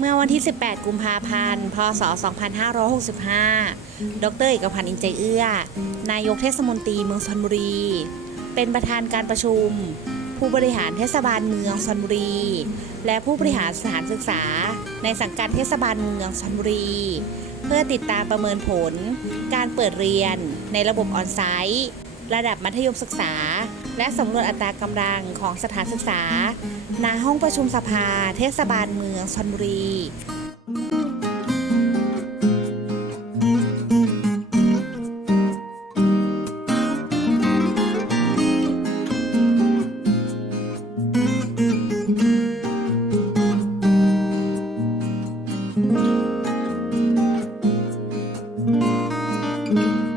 เมื่อวันที่ 18 กุมภาพันธ์ พศ 2565 ดรเอกพันธ์อินใจเอื้อ นายกเทศมนตรีเมืองชนบุรี เป็นประธานการประชุม ผู้บริหารเทศบาลเมืองชนบุรี และผู้บริหารสถานศึกษา ในสังกัดเทศบาลเมืองชนบุรี เพื่อติดตามประเมินผล การเปิดเรียนในระบบออนไซต์ ระดับมัธยมศึกษา และสำรวจอัตรากำลังของสถานศึกษาณห้องประชุมสภา เทศบาลเมืองชนบุรี嗯。